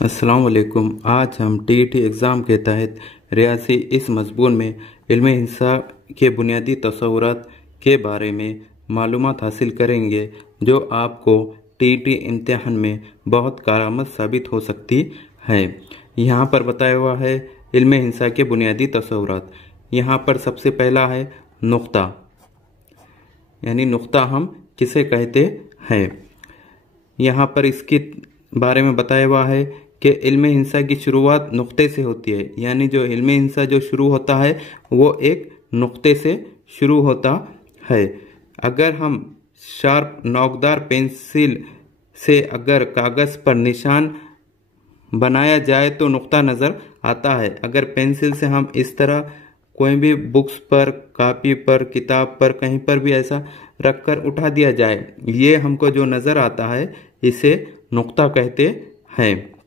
अस्सलाम वालेकुम। आज हम टीईटी एग्ज़ाम के तहत रियासी इस मज़मून में इल्मे हिंसा के बुनियादी तसव्वुरात के बारे में मालूमात हासिल करेंगे, जो आपको टीईटी इम्तिहान में बहुत कारआमद साबित हो सकती है। यहाँ पर बताया हुआ है इल्मे हिंसा के बुनियादी तसव्वुरात। यहाँ पर सबसे पहला है नुक्ता, यानी नुक्ता हम किसे कहते हैं। यहाँ पर इसके बारे में बताया हुआ है कि इल्मे हिंसा की शुरुआत नुक्ते से होती है, यानी जो इल्मे हिंसा जो शुरू होता है वो एक नुक्ते से शुरू होता है। अगर हम शार्प नोकदार पेंसिल से अगर कागज़ पर निशान बनाया जाए तो नुक्ता नज़र आता है। अगर पेंसिल से हम इस तरह कोई भी बुक्स पर, कापी पर, किताब पर, कहीं पर भी ऐसा रखकर उठा दिया जाए, ये हमको जो नज़र आता है इसे नुक्ता कहते हैं।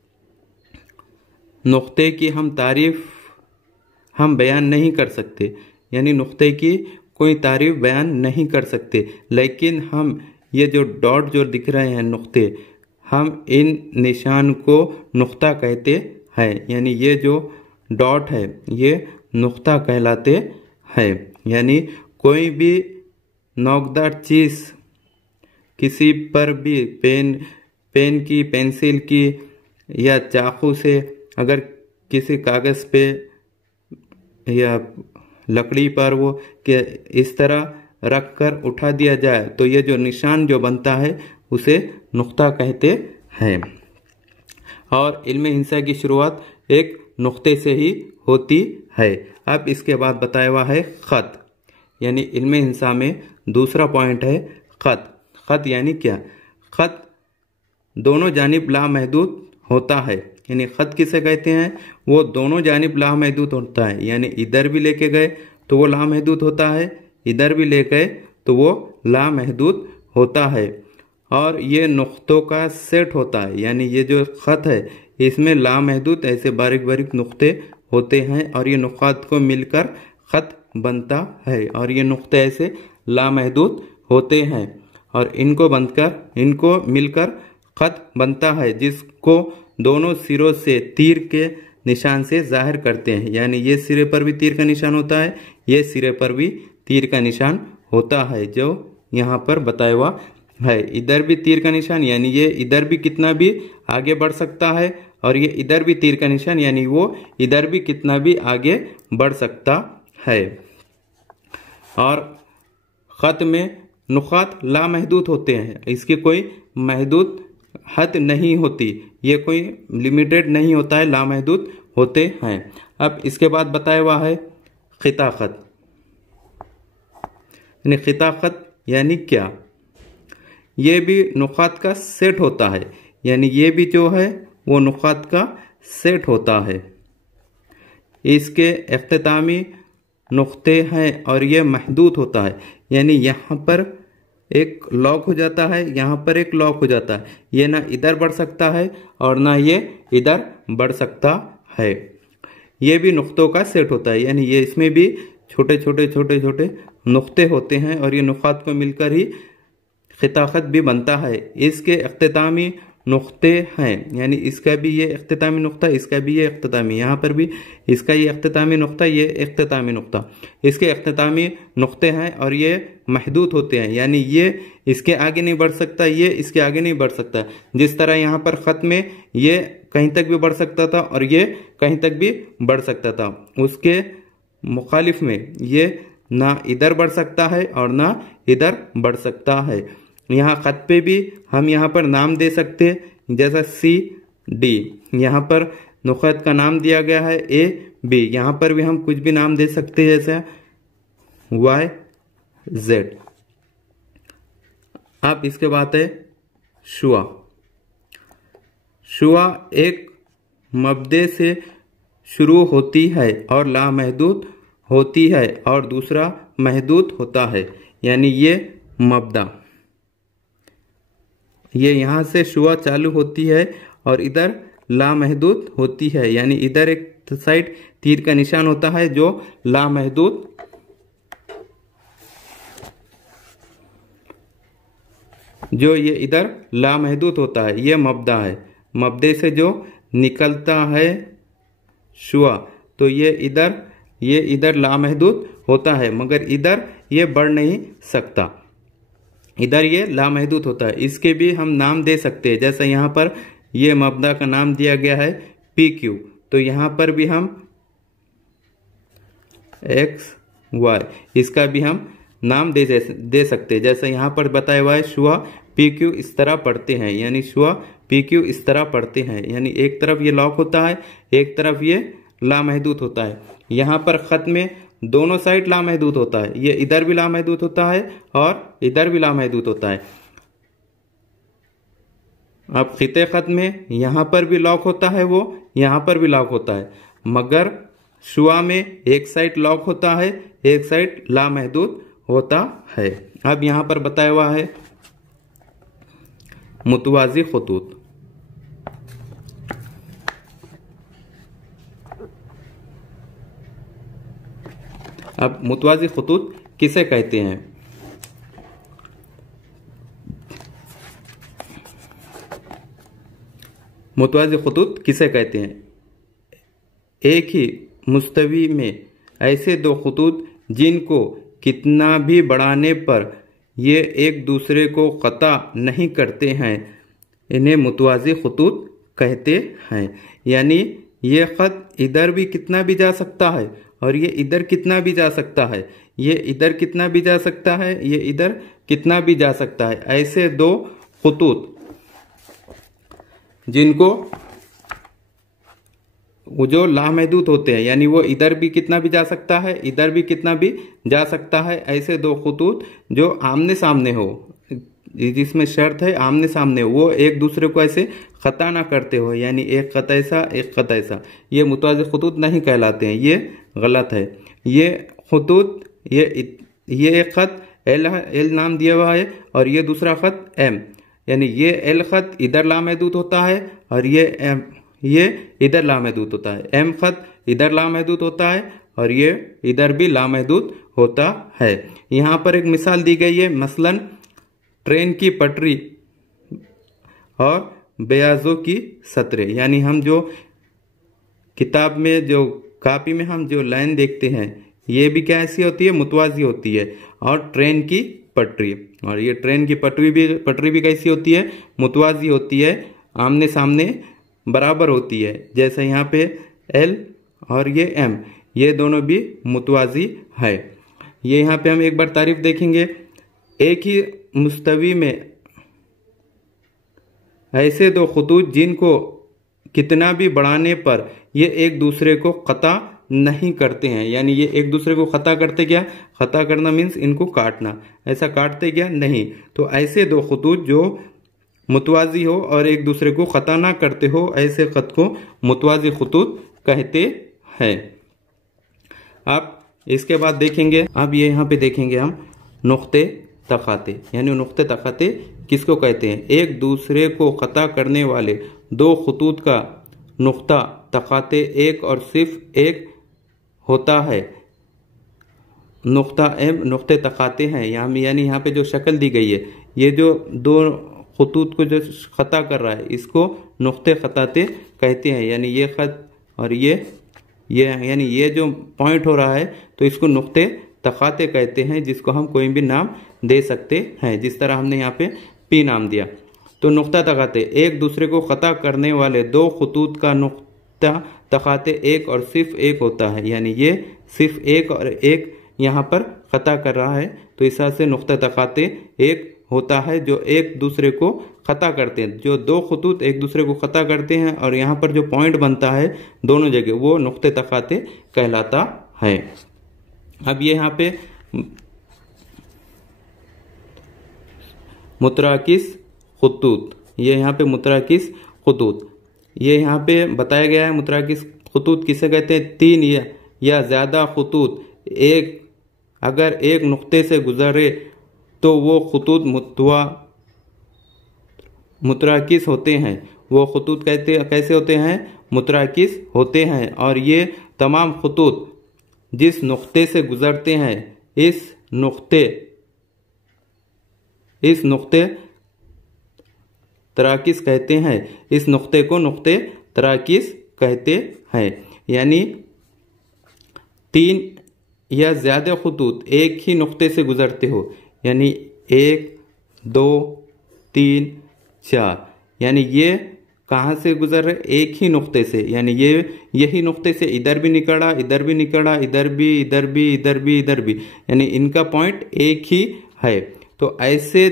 नुक्ते की हम तारीफ हम बयान नहीं कर सकते, यानी नुक्ते की कोई तारीफ बयान नहीं कर सकते, लेकिन हम ये जो डॉट जो दिख रहे हैं नुक्ते, हम इन निशान को नुक्ता कहते हैं। यानी ये जो डॉट है ये नुक्ता कहलाते हैं। यानी कोई भी नोकदार चीज़ किसी पर भी पेन की, पेंसिल की या चाकू से अगर किसी कागज़ पे या लकड़ी पर वो कि इस तरह रख कर उठा दिया जाए तो ये जो निशान जो बनता है उसे नुक्ता कहते हैं। और इल्मे हिंसा की शुरुआत एक नुक्ते से ही होती है। अब इसके बाद बताया हुआ है ख़त, यानी इल्मे हिंसा में दूसरा पॉइंट है ख़त। ख़त यानी क्या? ख़त दोनों जानिब लामहदूद होता है। यानी ख़त किसे कहते हैं? वो दोनों जानिब लामहदूद होता है, यानी इधर भी लेके गए तो वो लामहदूद होता है, इधर भी ले गए तो वो लामहदूद होता है। और ये नुक्तों का सेट होता है, यानी ये जो ख़त है इसमें लामहदूद ऐसे बारीक बारीक नुक्ते होते हैं और ये नुक़ात को मिलकर ख़त बनता है। और ये नुक्ते ऐसे लामहदूद होते हैं और इनको मिलकर ख़त बनता है, जिसको दोनों सिरों से तीर के निशान से जाहिर करते हैं। यानी ये सिरे पर भी तीर का निशान होता है, ये सिरे पर भी तीर का निशान होता है, जो यहाँ पर बताया हुआ है। इधर भी तीर का निशान, यानी ये इधर भी कितना भी आगे बढ़ सकता है, और ये इधर भी तीर का निशान, यानी वो इधर भी कितना भी आगे बढ़ सकता है। और ख़त में नुक़ात लामहदूद होते हैं, इसकी कोई महदूद हद नहीं होती, ये कोई लिमिटेड नहीं होता है, लामहदूद होते हैं। अब इसके बाद बताया हुआ है ख़िता ख़त। यानी ख़िता ख़त यानी क्या? ये भी नुक़ात का सेट होता है, यानी ये भी जो है वो नुक़ात का सेट होता है। इसके इख्तितामी नुक्ते हैं और ये महदूद होता है, यानी यहाँ पर एक लॉक हो जाता है, यहाँ पर एक लॉक हो जाता है, ये ना इधर बढ़ सकता है और ना ये इधर बढ़ सकता है। ये भी नुक्तों का सेट होता है, यानी ये इसमें भी छोटे छोटे नुक्ते होते हैं और ये नुक़ात को मिलकर ही ख़िता ख़त भी बनता है। इसके इख्तितामी नुक्ते हैं, यानी इसका भी ये इख्तितामी नुक्ता, इसका भी ये इख्तितामी, यहाँ पर भी इसका ये इख्तितामी नुक्ता, ये इख्तितामी नुक्ता, इसके इख्तितामी नुक्ते हैं और ये महदूद होते हैं, यानी ये इसके आगे नहीं बढ़ सकता, ये इसके आगे नहीं बढ़ सकता। जिस तरह यहाँ पर ख़त में ये कहीं तक भी बढ़ सकता था और ये कहीं तक भी बढ़ सकता था, उसके मुखालिफ में ये ना इधर बढ़ सकता है और ना इधर बढ़ सकता है। यहाँ ख़त पे भी हम यहाँ पर नाम दे सकते हैं, जैसा CD, यहाँ पर नुक़ात का नाम दिया गया है AB, यहाँ पर भी हम कुछ भी नाम दे सकते हैं, जैसे YZ। अब इसके बाद है शुआ। शुआ एक मब्दे से शुरू होती है और लामहदूद होती है और दूसरा महदूद होता है। यानी ये मब्दा, ये यहाँ से शुआ चालू होती है और इधर लामहदूद होती है, यानी इधर एक साइड तीर का निशान होता है जो लामहदूद, जो ये इधर लामहदूद होता है, ये मब्दा है। मब्दे से जो निकलता है शुआ, तो ये इधर लामहदूद होता है, मगर इधर ये बढ़ नहीं सकता, इधर ये लामहदूद होता है। इसके भी हम नाम दे सकते हैं, जैसे यहाँ पर ये मबदा का नाम दिया गया है PQ, तो यहाँ पर भी हम XY, इसका भी हम नाम दे सकते हैं। जैसे यहाँ पर बताया हुआ है शुआ PQ इस तरह पढ़ते हैं, यानी शुआ PQ इस तरह पढ़ते हैं, यानी एक तरफ ये लॉक होता है, एक तरफ ये लामहदूद होता है। यहाँ पर खत में दोनों साइड लामहदूद होता है, ये इधर भी लामहदूद होता है और इधर भी लामहदूद होता है। अब खिते खत में यहाँ पर भी लॉक होता है, वो यहाँ पर भी लॉक होता है, मगर शुआ में एक साइड लॉक होता है, एक साइड लामहदूद होता है। अब यहाँ पर बताया हुआ है मुतवाजी खुतूत। अब मुतवाजी खुतूत किसे कहते हैं? मुतवाजी खुतूत किसे कहते हैं? एक ही मुस्तवी में ऐसे दो खुतूत जिनको कितना भी बढ़ाने पर ये एक दूसरे को कता नहीं करते हैं, इन्हें मुतवाजी खुतूत कहते हैं। यानी ये खत इधर भी कितना भी जा सकता है और ये इधर कितना भी जा सकता है, ये इधर कितना भी जा सकता है, ये इधर कितना भी जा सकता है। ऐसे दो खुतूत जिनको वो जो लामहदूद होते हैं, यानी वो इधर भी कितना भी जा सकता है, इधर भी कितना भी जा सकता है, ऐसे दो खुतूत जो आमने सामने हो, जिसमें शर्त है आमने सामने, वो एक दूसरे को ऐसे खता ना करते हो, यानी एक खत ऐसा एक खत ऐसा, ये मुतवाज़ी खुतूत नहीं कहलाते हैं, ये गलत है। ये खुतूत ये एक खत एल नाम दिया हुआ है और ये दूसरा खत M, यानी ये एल खत इधर लामहदूद होता है और ये इधर लामहदूद होता है। M खत इधर लामहदूद होता है और ये इधर भी लामहदूद होता है। यहाँ पर एक मिसाल दी गई है, मसलन ट्रेन की पटरी और बेयाजों की सतरें, यानी हम जो किताब में जो कापी में हम जो लाइन देखते हैं ये भी क्या ऐसी होती है, मुतवाजी होती है। और ट्रेन की पटरी, और ये ट्रेन की पटरी भी कैसी होती है, मुतवाजी होती है, आमने सामने बराबर होती है। जैसे यहाँ पे L और ये M, ये दोनों भी मुतवाजी है। ये यहाँ पे हम एक बार तारीफ देखेंगे, एक ही मुस्तवी में ऐसे दो खुतूत जिनको कितना भी बढ़ाने पर ये एक दूसरे को कता नहीं करते हैं, यानी ये एक दूसरे को खता करते क्या, खता करना मीन्स इनको काटना, ऐसा काटते क्या नहीं। तो ऐसे दो खुतूत जो मुतवाजी हो और एक दूसरे को खता ना करते हो, ऐसे खत को मुतवाजी खुतूत कहते हैं। अब इसके बाद देखेंगे, अब ये यहाँ पे देखेंगे हम नुक्ते तखाते, यानी नुक्ते तखाते किसको कहते हैं? एक दूसरे को खता करने वाले दो खुतूत का नुक्ता तखाते एक और सिर्फ एक होता है। नुक्ता M नुक्ते तखाते हैं, यानी यहाँ पे जो शक्ल दी गई है, ये जो दो खुतूत को जो खता कर रहा है इसको नुक्ते खताते कहते हैं। यानी ये खत और ये यानी ये जो पॉइंट हो रहा है तो इसको नुक्ते तखाते कहते हैं, जिसको हम कोई भी नाम दे सकते हैं, जिस तरह हमने यहाँ पे P नाम दिया। तो नुक्ता तखाते एक दूसरे को खता करने वाले दो खुतूत का नुक्ता तखाते एक और सिर्फ एक होता है, यानी ये सिर्फ एक और एक यहाँ पर खता कर रहा है, तो इस तरह से नुक्ता तखाते एक होता है जो एक दूसरे को खता करते हैं। जो दो खुतूत एक दूसरे को खता करते हैं और यहाँ पर जो पॉइंट बनता है दोनों जगह, वो नुक्ते तखाते कहलाता है। अब ये यहाँ पे मुतराकिस खुतूत, ये यहाँ पे मुतराकिस खुतूत, ये यहाँ पे बताया गया है मुतराकिस खुतूत किसे कहते हैं? तीन या ज़्यादा खुतूत अगर एक नुक्ते से गुजरे तो वो खुतूत मुतराकिस होते हैं। वो खुतूत कैसे होते हैं? मुतराकिस होते हैं। और ये तमाम खुतूत जिस नुक्ते से गुजरते हैं इस नुक्ते तराकिस कहते हैं। इस नुक्ते को नुक्ते तराकीस कहते हैं। यानी 3 या ज़्यादा खतूत एक ही नुक्ते से गुजरते हो, यानी 1 2 3 4, यानी ये कहाँ से गुजर रहे? एक ही नुक्ते से, यानी यही नुक्ते से इधर भी निकला, इधर भी निकला, इधर भी, इधर भी, इधर भी, इधर भी, यानी इनका पॉइंट एक ही है। तो ऐसे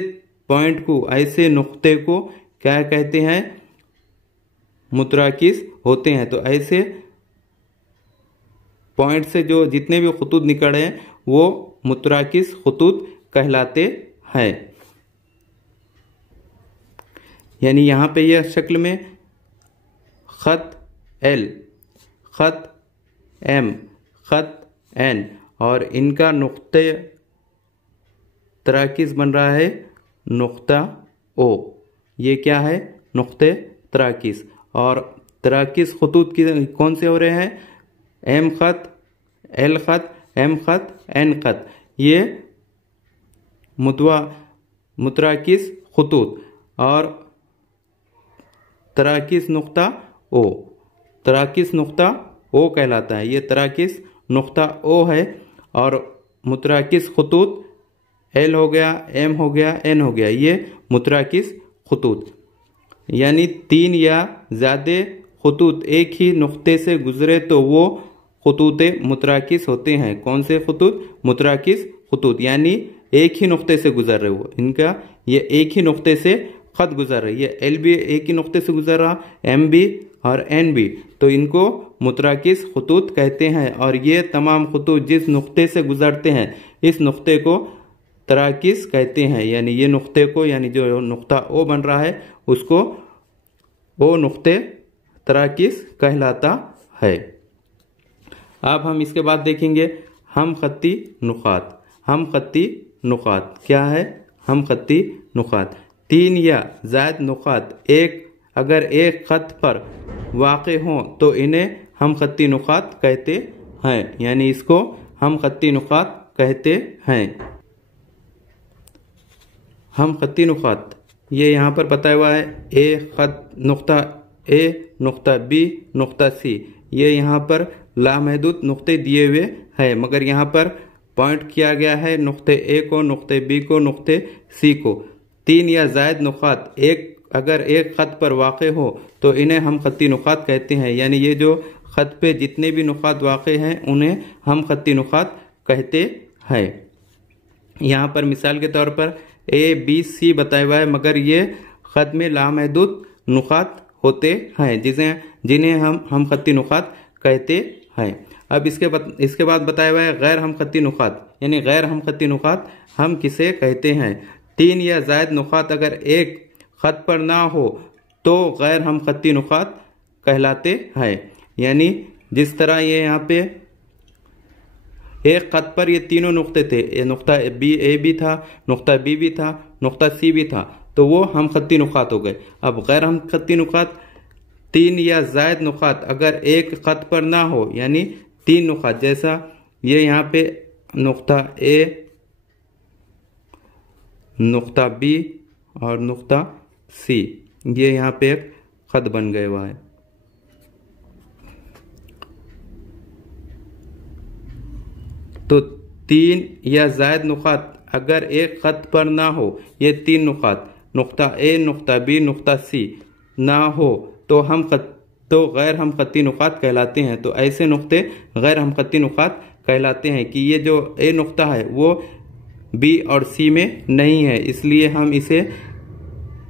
पॉइंट को, ऐसे नुक्ते को क्या कहते हैं? मुतराकिस होते हैं। तो ऐसे पॉइंट से जो जितने भी खतूत निकले हैं वो मुतराकिस खतूत कहलाते हैं। यानी यहाँ पे यह शक्ल में खत L, खत M, खत N और इनका नुक्ते तराकीस बन रहा है नुक्ता O। ये क्या है? नुक्ते तराकीस। और तराकीस खतूत की कौन से हो रहे हैं? M खत, L खत, M खत, N खत, ये मुतराकिस खतूत। और तराकीस नुक्ता O, तराकीस नुक्ता O कहलाता है। ये तराकीस नुक्ता O है। और मुतराकिस खतूत L हो गया, M हो गया, N हो गया, ये मुतराकिस खतूत। यानी 3 या ज़्यादा खतूत एक ही नुक्ते से गुजरे तो वो खतूत मुतराकिस होते हैं। कौन से खतूत? मुतराकिस खतूत। यानी एक ही नुक्ते से गुजर रहे हो, इनका ये एक ही नुक्ते से खत गुजर रही है। L भी एक ही नुक्ते से गुजर रहा, M भी और N भी, तो इनको मुतराकिस खतूत कहते हैं। और ये तमाम खतूत जिस नुक्ते से गुजरते हैं इस नुक्ते को तराकीस कहते हैं। यानी ये नुक्ते को, यानी जो नुक्ता O बन रहा है उसको O नुक्ते तराकीस कहलाता है। अब हम इसके बाद देखेंगे हम खत्ती नुकात। हम खत्ती नुकात क्या है? हम खत्ती नुकात 3 या ज़ायद नुकात अगर एक खत पर वाक़े हों तो इन्हें हम खत्ती नुकात कहते हैं। यानी इसको हम खत्ती नुकात कहते हैं। हम खत्ती नुकात ये यहाँ पर बताया हुआ है। ए खत नुक्ता A नुक्ता B नुक्ता C, ये यहाँ पर लामहदूद नुक्ते दिए हुए हैं, मगर यहाँ पर पॉइंट किया गया है नुक्ते A को, नुक्ते B को, नुक्ते C को। 3 या ज़ायद नुकात अगर एक ख़त पर वाक़े हो तो इन्हें हम खत्ती नुकात कहते हैं। यानी ये जो ख़त पे जितने भी नुकात वाक़े हैं उन्हें हम खत्ती नुकात कहते हैं। यहाँ पर मिसाल के तौर पर A B C बताया हुआ है, मगर ये ख़त में लामहदूद नुकात होते हैं जिन्हें हम खत्ती नुकात कहते हैं। अब इसके बाद बताया हुआ है गैर हम खत्ती नुकात। यानी गैर हम खत्ती नुकात हम किसे कहते हैं? 3 या ज़ायद नुकात अगर एक ख़त पर ना हो तो गैर हम खत्ती नुकात कहलाते हैं। यानी जिस तरह ये यहाँ पे एक ख़त पर ये तीनों नुक्ते थे, ये नुक्ता A भी था, नुक्ता B भी था, नुक्ता C भी था, तो वो हम खत्ती नुकात हो गए। अब गैर हम खत्ती नुकात 3 या ज़ायद नुकात अगर एक ख़त पर ना हो, यानी 3 नुकात, जैसा ये यहाँ पे नुक्ता A, नुक्ता B और नुक्ता C, ये यहाँ पे एक ख़त बन गया हुआ है। तो 3 या ज़ायद नुकात अगर एक ख़त पर ना हो, ये 3 नुकात नुक्ता A, नुक्ता B, नुक्ता C ना हो तो गैर हम खत्ती नुकात कहलाते हैं। तो ऐसे नुक्ते गैर हम खत्ती नुकात कहलाते हैं कि ये जो A नुक्ता है वो B और C में नहीं है, इसलिए हम इसे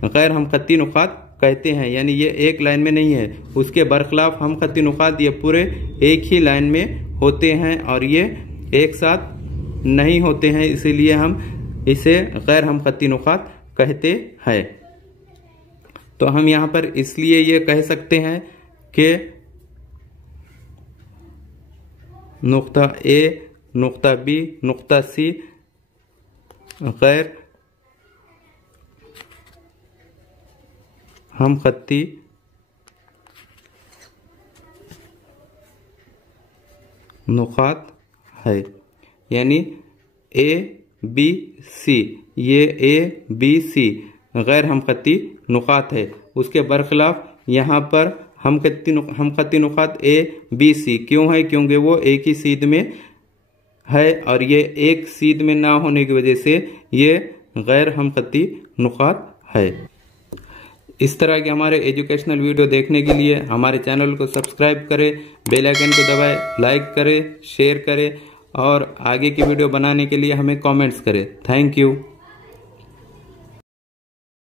गैर हम खत्ती नुकात कहते हैं। यानी ये एक लाइन में नहीं है, उसके बरखिलाफ हम खत्ती नुकात ये पूरे एक ही लाइन में होते हैं और ये एक साथ नहीं होते हैं, इसीलिए हम इसे गैर हम खत्ती नुकात कहते हैं। तो हम यहाँ पर इसलिए ये कह सकते हैं कि नुक्ता A, नुक्ता B, नुक्ता C गैर हम खत्ती नुकात है। यानी A B C, ये A B C गैर हम खत्ती नुकात है, उसके बरखिलाफ यहाँ पर हम खत्ती नुकात ए बी सी क्यों है? क्योंकि वो एक ही सीध में है और ये एक सीध में ना होने की वजह से ये गैर हम खत्ती नुकात है। इस तरह के हमारे एजुकेशनल वीडियो देखने के लिए हमारे चैनल को सब्सक्राइब करें, बेल आइकन को दबाएं, लाइक करें, शेयर करें और आगे की वीडियो बनाने के लिए हमें कमेंट्स करें। Thank you.